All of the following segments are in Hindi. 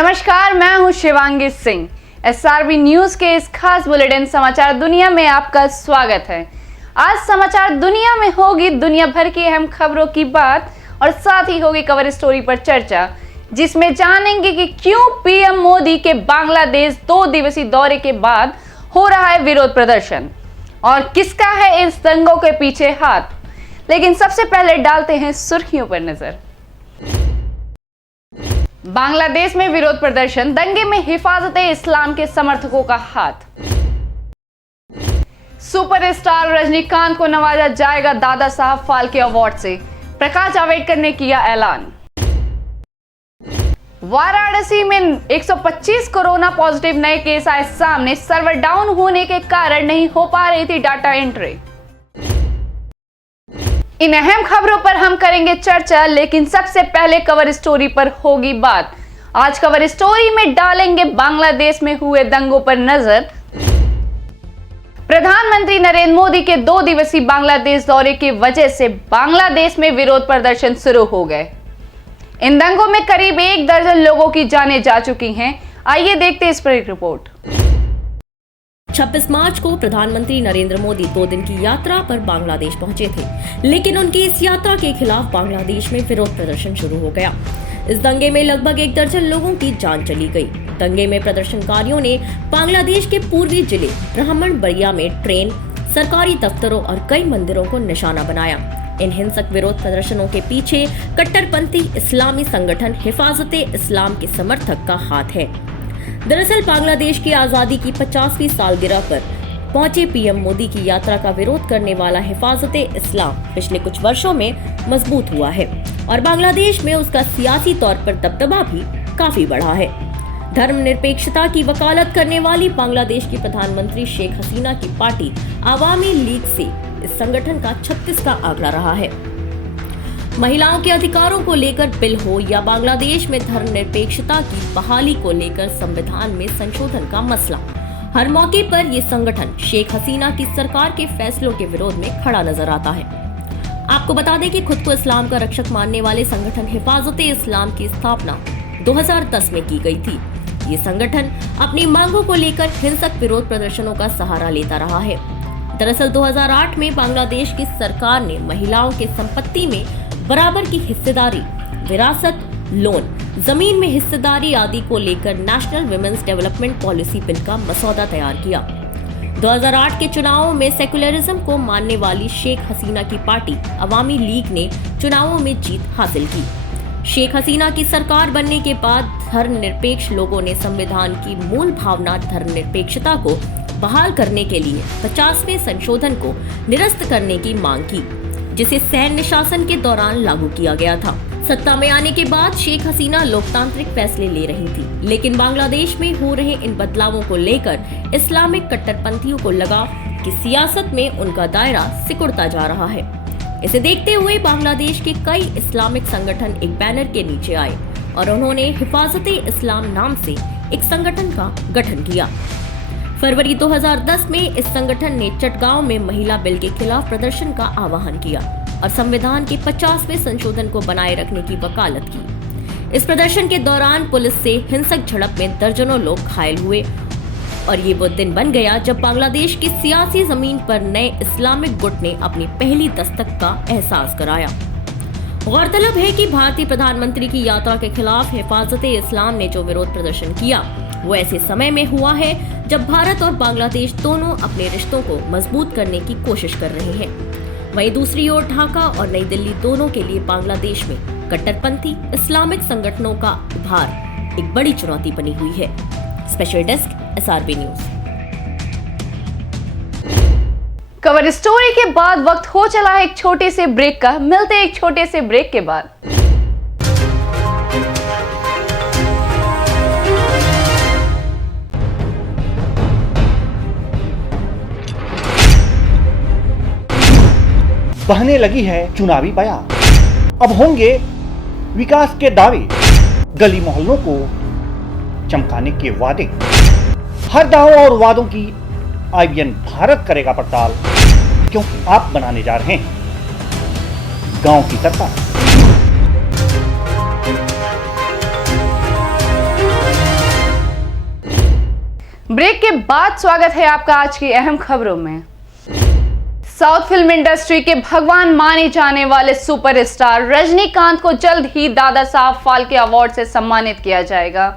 नमस्कार, मैं हूं शिवांगी सिंह। एसआरबी न्यूज के इस खास बुलेटिन समाचार दुनिया में आपका स्वागत है। आज समाचार दुनिया में होगी दुनिया भर की अहम खबरों की बात और साथ ही होगी कवर स्टोरी पर चर्चा, जिसमें जानेंगे कि क्यों पीएम मोदी के बांग्लादेश 2 दिवसीय दौरे के बाद हो रहा है विरोध प्रदर्शन और किसका है इस दंगों के पीछे हाथ। लेकिन सबसे पहले डालते हैं सुर्खियों पर नजर। बांग्लादेश में विरोध प्रदर्शन, दंगे में हिफाजत-ए-इस्लाम के समर्थकों का हाथ। सुपरस्टार रजनीकांत को नवाजा जाएगा दादा साहब फाल्के अवार्ड से, प्रकाश जावड़ेकर ने किया ऐलान। वाराणसी में 125 कोरोना पॉजिटिव नए केस आए सामने, सर्वर डाउन होने के कारण नहीं हो पा रही थी डाटा एंट्री। इन अहम खबरों पर हम करेंगे चर्चा, लेकिन सबसे पहले कवर स्टोरी पर होगी बात। आज कवर स्टोरी में डालेंगे बांग्लादेश में हुए दंगों पर नजर। प्रधानमंत्री नरेंद्र मोदी के 2 दिवसीय बांग्लादेश दौरे की वजह से बांग्लादेश में विरोध प्रदर्शन शुरू हो गए। इन दंगों में करीब 1 दर्जन लोगों की जानें जा चुकी हैं। आइए देखते हैं इस पर एक रिपोर्ट। 26 मार्च को प्रधानमंत्री नरेंद्र मोदी 2 दिन की यात्रा पर बांग्लादेश पहुंचे थे, लेकिन उनकी इस यात्रा के खिलाफ बांग्लादेश में विरोध प्रदर्शन शुरू हो गया। इस दंगे में लगभग 1 दर्जन लोगों की जान चली गई। दंगे में प्रदर्शनकारियों ने बांग्लादेश के पूर्वी जिले ब्राह्मणबाड़िया में ट्रेन, सरकारी दफ्तरों और कई मंदिरों को निशाना बनाया। इन हिंसक विरोध प्रदर्शनों के पीछे कट्टरपंथी इस्लामी संगठन हिफाजत-ए-इस्लाम के समर्थक का हाथ है। दरअसल बांग्लादेश की आजादी की 50वीं सालगिरह पर पहुंचे पीएम मोदी की यात्रा का विरोध करने वाला हिफाजत-ए-इस्लाम पिछले कुछ वर्षों में मजबूत हुआ है और बांग्लादेश में उसका सियासी तौर पर दबदबा भी काफी बढ़ा है। धर्मनिरपेक्षता की वकालत करने वाली बांग्लादेश की प्रधानमंत्री शेख हसीना की पार्टी आवामी लीग से इस संगठन का 36 का आंकड़ा रहा है। महिलाओं के अधिकारों को लेकर बिल हो या बांग्लादेश में धर्मनिरपेक्षता की बहाली को लेकर संविधान में संशोधन का मसला, हर मौके पर ये संगठन शेख हसीना की सरकार के फैसलों के विरोध में खड़ा नजर आता है। आपको बता दें कि खुद को इस्लाम का रक्षक मानने वाले संगठन हिफाजत-ए-इस्लाम की स्थापना 2010 में की गई थी। ये संगठन अपनी मांगों को लेकर हिंसक विरोध प्रदर्शनों का सहारा लेता रहा है। दरअसल 2008 में बांग्लादेश की सरकार ने महिलाओं के संपत्ति में बराबर की हिस्सेदारी, विरासत, लोन, जमीन में हिस्सेदारी आदि को लेकर national women's development policy bill का मसौदा तैयार किया। 2008 के चुनावों में सेकुलरिज्म को मानने वाली शेख हसीना की पार्टी अवामी लीग ने चुनावों में जीत हासिल की। शेख हसीना की सरकार बनने के बाद धर्मनिरपेक्ष लोगों ने संविधान की मूल भावना धर्मनिरपेक्षता को बहाल करने के लिए 50वें संशोधन को निरस्त करने की मांग की, जिसे सैन्य शासन के दौरान लागू किया गया था। सत्ता में आने के बाद शेख हसीना लोकतांत्रिक फैसले ले रही थी, लेकिन बांग्लादेश में हो रहे इन बदलावों को लेकर इस्लामिक कट्टरपंथियों को लगा कि सियासत में उनका दायरा सिकुड़ता जा रहा है। इसे देखते हुए बांग्लादेश के कई इस्लामिक संगठन एक बैनर के नीचे आए और उन्होंने हिफाजत-ए-इस्लाम नाम से एक संगठन का गठन किया। फरवरी 2010 में इस संगठन ने चटगांव में महिला बिल के खिलाफ प्रदर्शन का आह्वान किया और संविधान के 50वें संशोधन को बनाए रखने की वकालत की। इस प्रदर्शन के दौरान पुलिस से हिंसक झड़प में दर्जनों लोग घायल हुए और ये वो दिन बन गया जब बांग्लादेश की सियासी जमीन पर नए इस्लामिक गुट ने अपनी पहली दस्तक का एहसास कराया। गौरतलब है कि भारतीय प्रधानमंत्री की यात्रा के खिलाफ हिफाजत-ए-इस्लाम ने जो विरोध प्रदर्शन किया वो ऐसे समय में हुआ है जब भारत और बांग्लादेश दोनों अपने रिश्तों को मजबूत करने की कोशिश कर रहे हैं। वहीं दूसरी ओर ढाका और नई दिल्ली दोनों के लिए बांग्लादेश में कट्टरपंथी इस्लामिक संगठनों का उभार एक बड़ी चुनौती बनी हुई है। Special desk SRB news. Cover story के बाद वक्त हो चला है एक छोटे से ब्रेक का। मिलते हैं एक छोटे से ब्रेक के बाद। बहने लगी है चुनावी बयान, अब होंगे विकास के दावे, गली मोहल्लों को चमकाने के वादे। हर दावों और वादों की आईबीएन भारत करेगा पड़ताल, क्योंकि आप बनाने जा रहे हैं गांव की सरकार। ब्रेक के बाद स्वागत है आपका आज की अहम खबरों में। साउथ फिल्म इंडस्ट्री के भगवान माने जाने वाले सुपरस्टार रजनीकांत को जल्द ही दादा साहब फाल्के अवार्ड से सम्मानित किया जाएगा।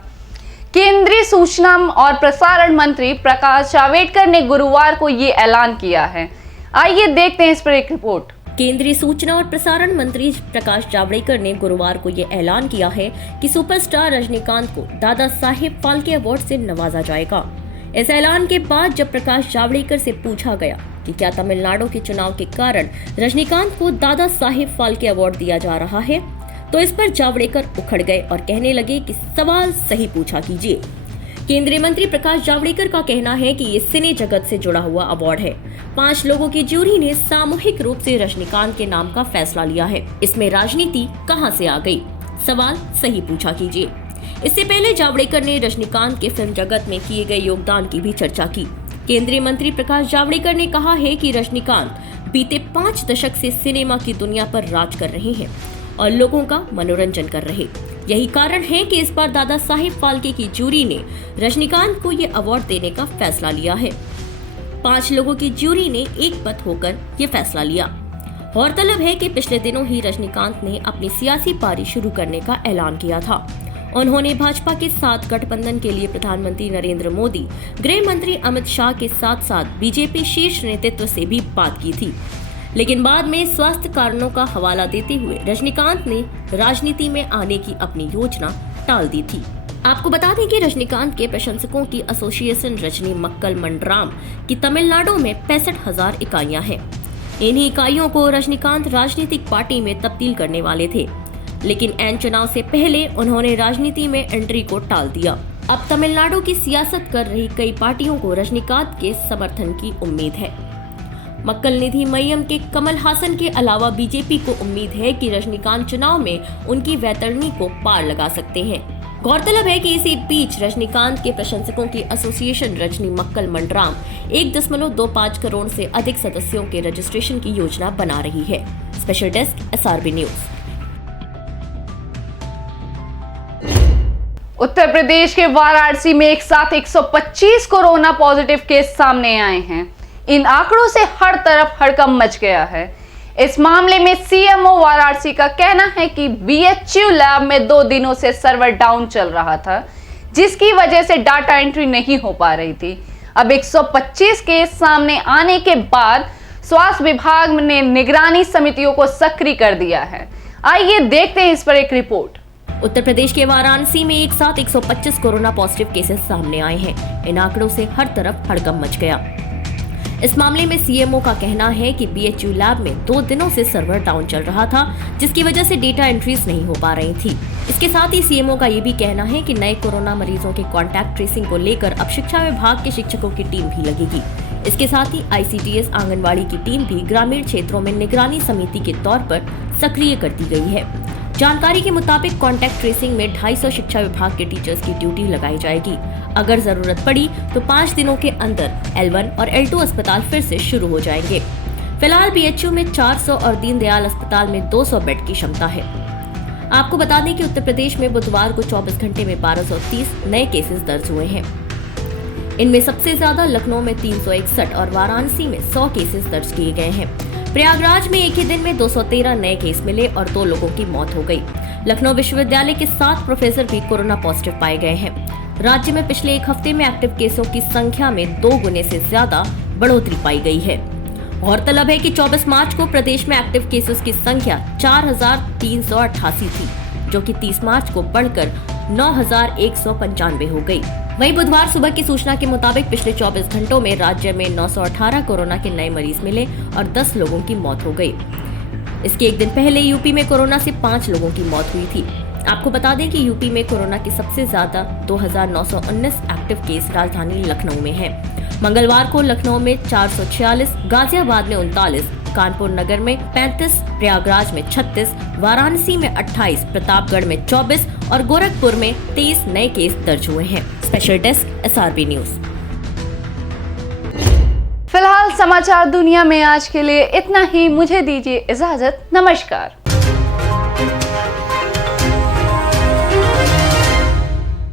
केंद्रीय सूचना और प्रसारण मंत्री प्रकाश जावड़ेकर ने गुरुवार को ये ऐलान किया है। आइए देखते हैं इस पर एक रिपोर्ट। केंद्रीय सूचना और प्रसारण मंत्री प्रकाश जावड़ेकर ने गुरुवार को ये ऐलान किया है कि सुपरस्टार रजनीकांत को दादा साहेब फाल्के अवार्ड से नवाजा जाएगा। इस ऐलान के बाद जब प्रकाश जावड़ेकर से पूछा गया कि क्या तमिलनाडु के चुनाव के कारण रजनीकांत को दादा साहेब फाल्के अवार्ड दिया जा रहा है, तो इस पर जावड़ेकर उखड़ गए और कहने लगे कि सवाल सही पूछा कीजिए। केंद्रीय मंत्री प्रकाश जावड़ेकर का कहना है कि ये सिने जगत से जुड़ा हुआ अवार्ड है। 5 लोगों की जूरी ने सामूहिक रूप से रजनीकांत के नाम का फैसला लिया है। इसमें राजनीति कहां से आ गई? सवाल सही पूछा कीजिए। इससे पहले जावड़ेकर ने रजनीकांत के फिल्म जगत में किए गए योगदान की भी चर्चा की। केंद्रीय मंत्री प्रकाश जावड़ेकर ने कहा है कि रजनीकांत बीते 5 दशक से सिनेमा की दुनिया पर राज कर रहे हैं और लोगों का मनोरंजन कर रहे। यही कारण है कि इस बार दादा साहेब फाल्के की जूरी ने रजनीकांत को ये अवार्ड देने का फैसला लिया है। 5 लोगों की जूरी ने एकमत होकर ये फैसला लिया। गौरतलब है कि पिछले दिनों ही रजनीकांत ने अपनी सियासी पारी शुरू करने का ऐलान किया था। उन्होंने भाजपा के साथ गठबंधन के लिए प्रधानमंत्री नरेंद्र मोदी, गृह मंत्री अमित शाह के साथ साथ बीजेपी शीर्ष नेतृत्व से भी बात की थी, लेकिन बाद में स्वास्थ्य कारणों का हवाला देते हुए रजनीकांत ने राजनीति में आने की अपनी योजना टाल दी थी। आपको बता दें कि रजनीकांत के प्रशंसकों की एसोसिएशन रजनी मक्कल मंडराम की तमिलनाडु में 65,000 इकाइयां हैं। इन्हीं इकाइयों को रजनीकांत राजनीतिक पार्टी में तब्दील करने वाले थे, लेकिन एन चुनाव से पहले उन्होंने राजनीति में एंट्री को टाल दिया। अब तमिलनाडु की सियासत कर रही कई पार्टियों को रजनीकांत के समर्थन की उम्मीद है। मक्कल निधि मय्यम के कमल हासन के अलावा बीजेपी को उम्मीद है कि रजनीकांत चुनाव में उनकी वैतरणी को पार लगा सकते हैं। गौरतलब है कि इसी बीच रजनीकांत के प्रशंसकों की एसोसिएशन रजनी मक्कल मंडराम 1.25 करोड़ से अधिक सदस्यों के रजिस्ट्रेशन की योजना बना रही है। Special desk SRB news. Uttar Pradesh के वाराणसी में एक साथ 125 कोरोना पॉजिटिव केस सामने आए हैं। इन आंकड़ों से हर तरफ हड़कंप मच गया है। इस मामले में सीएमओ वाराणसी का कहना है कि BHU लैब में 2 दिनों से सर्वर डाउन चल रहा था, जिसकी वजह से डाटा एंट्री नहीं हो पा रही थी। अब 125 केस सामने आने के बाद स्वास्थ्य विभाग ने निगरानी समितियों को सक्रिय कर दिया है। आइए देखते हैं इस पर एक रिपोर्ट। उत्तर प्रदेश के वाराणसी में एक साथ 125 कोरोना पॉजिटिव केसेस सामने आए हैं। इन आंकड़ों से हर तरफ हड़कंप मच गया। इस मामले में सीएमओ का कहना है कि BHU लैब में 2 दिनों से सर्वर डाउन चल रहा था, जिसकी वजह से डेटा एंट्रीज नहीं हो पा रही थी। इसके साथ ही सीएमओ का ये भी कहना है कि नए कोरोना मरीजों के कॉन्टैक्ट ट्रेसिंग को लेकर अब शिक्षा विभाग के शिक्षकों की टीम भी लगेगी। इसके साथ ही ICTS आंगनबाड़ी की टीम भी ग्रामीण क्षेत्रों में निगरानी समिति के तौर पर सक्रिय कर दी गई है। जानकारी के मुताबिक कॉन्टैक्ट ट्रेसिंग में 250 शिक्षा विभाग के टीचर्स की ड्यूटी लगाई जाएगी। अगर जरूरत पड़ी तो 5 दिनों के अंदर L1 और L2 अस्पताल फिर से शुरू हो जाएंगे। फिलहाल BHU में 400 और दीनदयाल अस्पताल में 200 बेड की क्षमता है। आपको बता दें कि उत्तर प्रदेश में बुधवार को 24 घंटे में 1230 नए केसेस दर्ज हुए हैं। इनमें सबसे ज्यादा लखनऊ में 361 और वाराणसी में 100 केसेस दर्ज किए गए हैं। प्रयागराज में एक ही दिन में 213 नए केस मिले और 2 लोगों की मौत हो गई। लखनऊ विश्वविद्यालय के 7 प्रोफेसर भी कोरोना पॉजिटिव पाए गए हैं। राज्य में पिछले एक हफ्ते में एक्टिव केसों की संख्या में 2 गुने से ज्यादा बढ़ोतरी पाई गई है। गौरतलब है कि 24 मार्च को प्रदेश में एक्टिव केसेस की संख्या 4,388 थी, जो कि 30 मार्च को बढ़कर 9,195 हो गई। वहीं बुधवार सुबह की सूचना के मुताबिक पिछले 24 घंटों में राज्य में 918 कोरोना के नए मरीज मिले और 10 लोगों की मौत हो गई। इसके एक दिन पहले यूपी में कोरोना से 5 लोगों की मौत हुई थी। आपको बता दें कि यूपी में कोरोना के सबसे ज्यादा 2,919 एक्टिव केस राजधानी लखनऊ में है। मंगलवार को लखनऊ में 446, गाजियाबाद में 39, कानपुर नगर में 35, प्रयागराज में 36, वाराणसी में 28, प्रतापगढ़ में 24 और गोरखपुर में 23 नए केस दर्ज हुए हैं। Special desk SRB news. फिलहाल समाचार दुनिया में आज के लिए इतना ही। मुझे दीजिए इजाजत। नमस्कार।